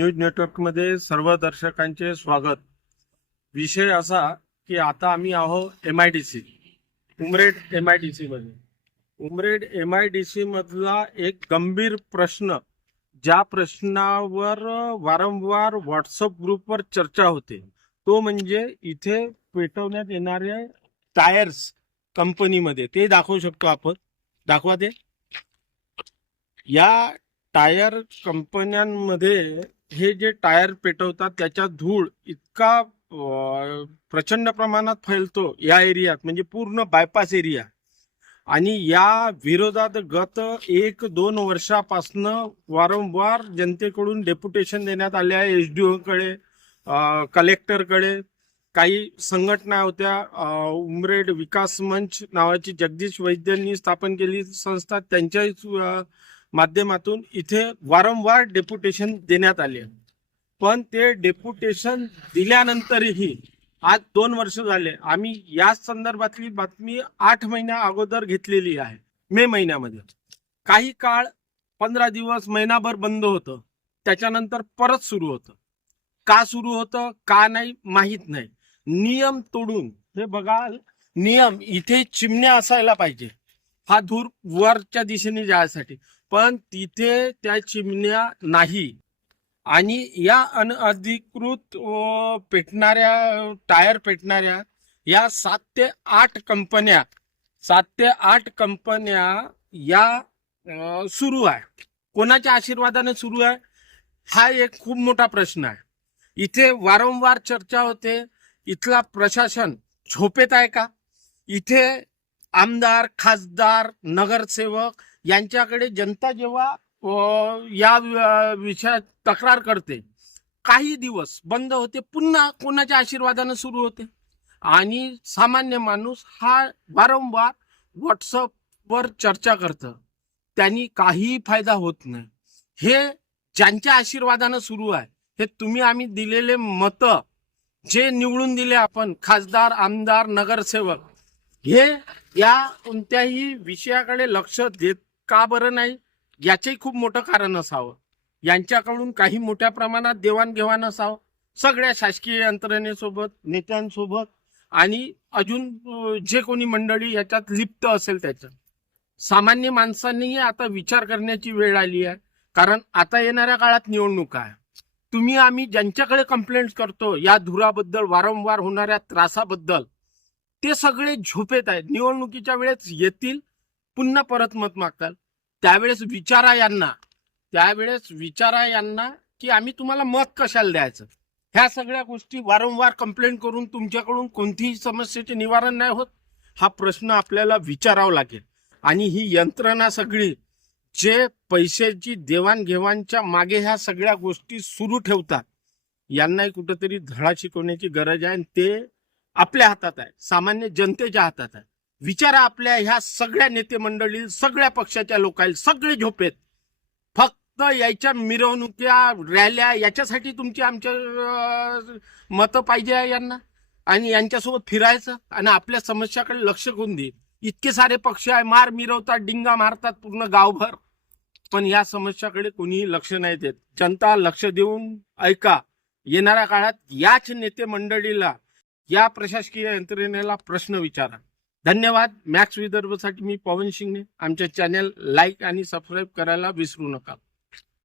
News नेटवर्कमध्ये सर्व दर्शकांचे स्वागत. विषय असा की आता आम्ही आहो M I D C Umred M I D सीमध्ये Umred M I D C मधला एक गंभीर प्रश्न ज्या प्रश्नावर वारंवार व्हॉट्सअप ग्रुपवर चर्चा होते तो म्हणजे इथे पेटवण्यात येणारे टायर्स कंपनीमध्ये ते दाखवू शकतो आपण. दाखवा ते. या टायर कंपन्यांमध्ये हे जे टायर पेटवतात त्याच्या धूळ इतका प्रचंड प्रमाणात फैलतो या एरियात म्हणजे पूर्ण बायपास एरिया. आणि या विरोधात गत एक दोन वर्षापासनं वारंवार जनतेकडून डेप्युटेशन देण्यात आले आहे एस डी ओकडे कलेक्टरकडे काही संघटना होत्या उमरेड विकास मंच नावाची जगदीश वैद्यांनी स्थापन केली संस्था त्यांच्याही माध्यमातून इथे वारंवार डेप्युटेशन देण्यात आले पण ते डेप्युटेशन दिल्यानंतरही आज दोन वर्ष झाले. आम्ही या संदर्भातली बातमी आठ महिन्या अगोदर घेतलेली आहे मे महिन्यामध्ये. काही काळ पंधरा दिवस महिनाभर बंद होतं. त्याच्यानंतर परत सुरू होतं. का सुरू होतं का नाही माहीत नाही. नियम तोडून हे बघा नियम इथे चिमण्या असायला पाहिजे. हा धूर वरच्या दिशेने जायसाठी. पण तिथे त्या चिमण्या नाही. आणि या अनअधिकृत पेटणाऱ्या टायर पेटणाऱ्या या सात ते आठ कंपन्या सात ते आठ कंपन्या या सुरू आहे. कोणाच्या आशीर्वादाने सुरू आहे? हा एक खूप मोठा प्रश्न आहे. इथे वारंवार चर्चा होते. इथला प्रशासन झोपेत आहे का? इथे आमदार खासदार नगरसेवक यांच्याकडे जनता जेव्हा या विषयात तक्रार करते काही दिवस बंद होते पुन्हा कोणाच्या आशीर्वादानं सुरू होते. आणि सामान्य माणूस हा वारंवार व्हॉट्सअपवर चर्चा करतं. त्यांनी काहीही फायदा होत नाही. हे ज्यांच्या आशीर्वादानं सुरू आहे हे तुम्ही आम्ही दिलेले मत जे निवडून दिले आपण खासदार आमदार नगरसेवक हे या कोणत्याही विषयाकडे लक्ष देत का बरं नाही? याचेही खूप मोठं कारण असावं. यांच्याकडून काही मोठ्या प्रमाणात देवाणघेवाण असावं. सगळ्या शासकीय यंत्रणेसोबत नेत्यांसोबत आणि अजून जे कोणी मंडळी याच्यात लिप्त असेल त्याच्यात. सामान्य माणसांनीही आता विचार करण्याची वेळ आली आहे. कारण आता येणाऱ्या काळात निवडणूक आहे. तुम्ही आम्ही ज्यांच्याकडे कंप्लेंट करतो या धुराबद्दल वारंवार होणाऱ्या त्रासाबद्दल ते सगळे झोपेत आहेत. निवडणुकीच्या वेळेस येतील पुन्हा परत मत मागतात त्यावेळेस विचारा यांना त्यावेळेस विचारा यांना की आम्ही तुम्हाला मत कशाला द्यायचं? ह्या सगळ्या गोष्टी वारंवार कंप्लेंट करून तुमच्याकडून कोणतीही समस्येचे निवारण नाही होत. हा प्रश्न आपल्याला विचारावा लागेल. आणि ही यंत्रणा सगळी जे पैशाची देवाणघेवाणच्या मागे ह्या सगळ्या गोष्टी सुरू ठेवतात यांनाही कुठंतरी धडा शिकवण्याची गरज आहे आणि ते आपल्या हातात आहे. सामान्य जनतेच्या हातात आहे. विचारा आपल्या ह्या सगळ्या नेते मंडळी सगळ्या पक्षाच्या लोकांना सगळे झोपेत. फक्त याच्या मिरवणुक्या रॅल्या याच्यासाठी तुमची आमच्या मतं पाहिजे यांना. आणि यांच्यासोबत फिरायचं आणि आपल्या समस्याकडे लक्ष करून दे. इतके सारे पक्ष आहे मार मिरवतात डिंगा मारतात पूर्ण गावभर. पण या समस्याकडे कोणीही लक्ष नाही देत. जनता लक्ष देऊन ऐका. येणाऱ्या काळात याच नेते मंडळीला या प्रशासकीय यंत्रणेला प्रश्न विचारा. धन्यवाद. मॅक्स विदर्भसाठी मी पवन शिंगणे. आमच्या चॅनल लाईक आणि सबस्क्राईब करायला विसरू नका.